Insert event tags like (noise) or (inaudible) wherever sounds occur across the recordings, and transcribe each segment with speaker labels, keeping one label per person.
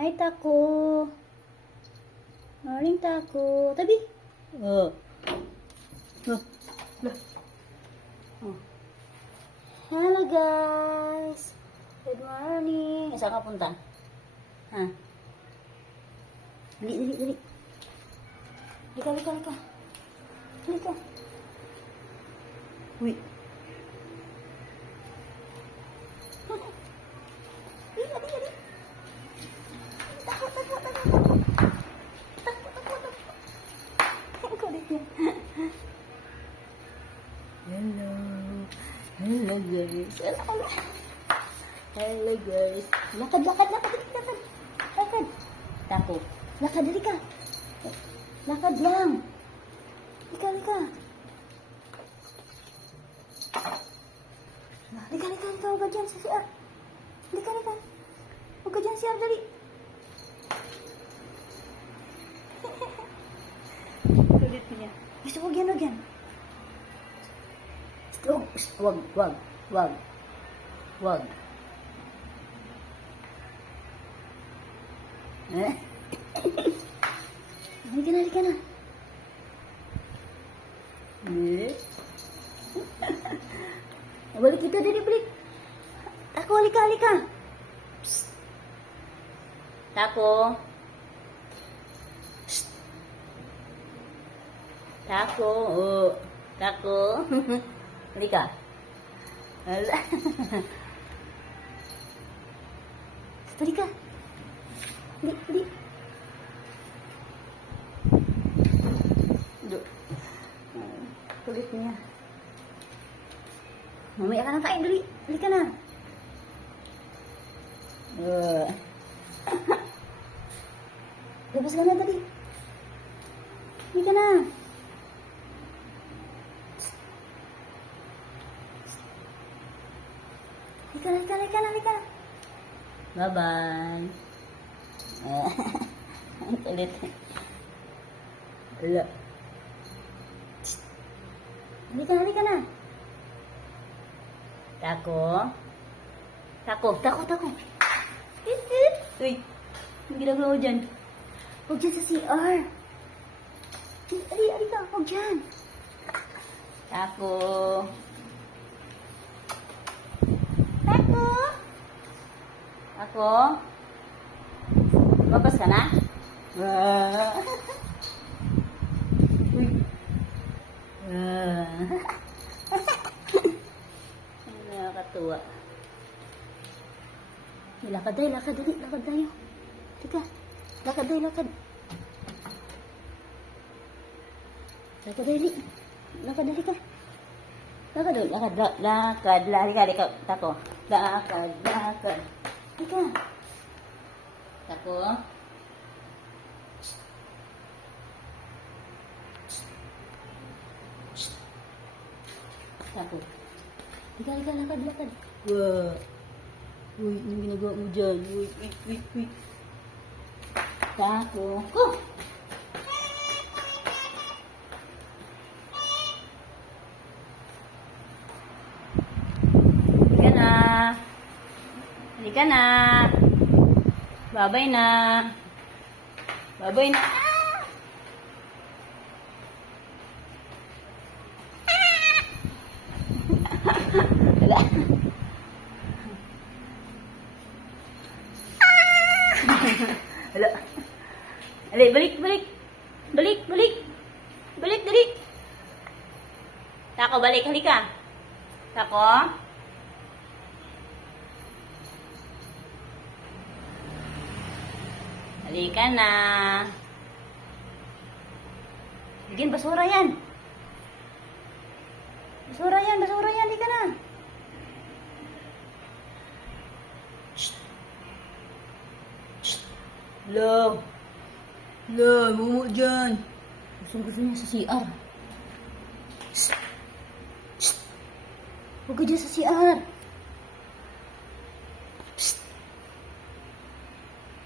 Speaker 1: Hi, Taco. Morning, Taco. Tabi. Oh. Oh. Oh. Hello, guys. Good morning. Saan ka punta? Ha? Dali, dali, dali. Lika, lika, lika. Lika. Uy. Hello. Hello, guys. Hello, Hello, guys. Lakad, lakad, lakad, lakad, lakad. Tapo. Lakad, dali ka. Lakad lang. Lika, lika. Lika, lika, lika. Huwag ka dyan sa CR. Lika, lika. Huwag ka dyan CR, dali. Kulit niya. Gusto, huwag yan, huwag yan. Huwag, huwag, huwag, huwag. Huwag. Eh? (coughs) Halika na, halika na. Eh? (laughs) balik kita, dali, balik. Tako, halika, halika. Psst. Tako. Psst. Tako, oh. Tako. (laughs) halika. Hala. Halika. Di, di. Do. Ah, Kulit niya. Mamaya ka na kain, dali. Dali ka na. Uh. Labas ka na, dali. (coughs) Dali ka na. Halika na, halika na, halika na, halika na. Bye-bye. (laughs) Ang kulit. Wala. Halika na, halika na. Tako. Tako, tako, tako. Uy, ang ginagawa mo dyan? Huwag dyan sa CR. Ali, ali ka, huwag dyan. Tako. Tako. Ako? Babas ka na? Ah. Ang (laughs) Nakakatuwa. Lakad tayo, lakad dali, lakad tayo. Tika, lakad tayo, lakad. Lakad dali. Lakad dali ka. Lakad dali, lakad, la- lakad, lakad, lakad, tako. Lakad, lakad. Tika. Tako. Tako. Tika, tika, lakad, lakad. Wah. Uy, anong ginagawa mo dyan? Uy, uy, uy, uy. Tako. Ko! Halika na. Babay na. Babay na. Wala. Wala. Ali, balik, balik. Balik, balik. Balik, dali. Tako, balik. Halika. Tako. Halika na. Bigyan, basura yan. Basura yan, basura yan. Halika na. Shh. Shh. Lo. Lo, mumu dyan. Gusto gusto niya sa CR. Shh. Shh. Huwag ka dyan sa CR.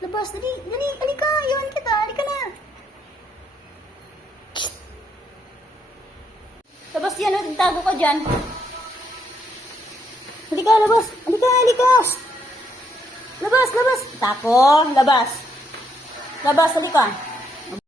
Speaker 1: Labas, dali, dali, halika, iwan kita, halika na. Shh. Labas yan, tago ka dyan. Halika, labas, halika, halika. Labas, labas. Tako, labas. Labas, halika.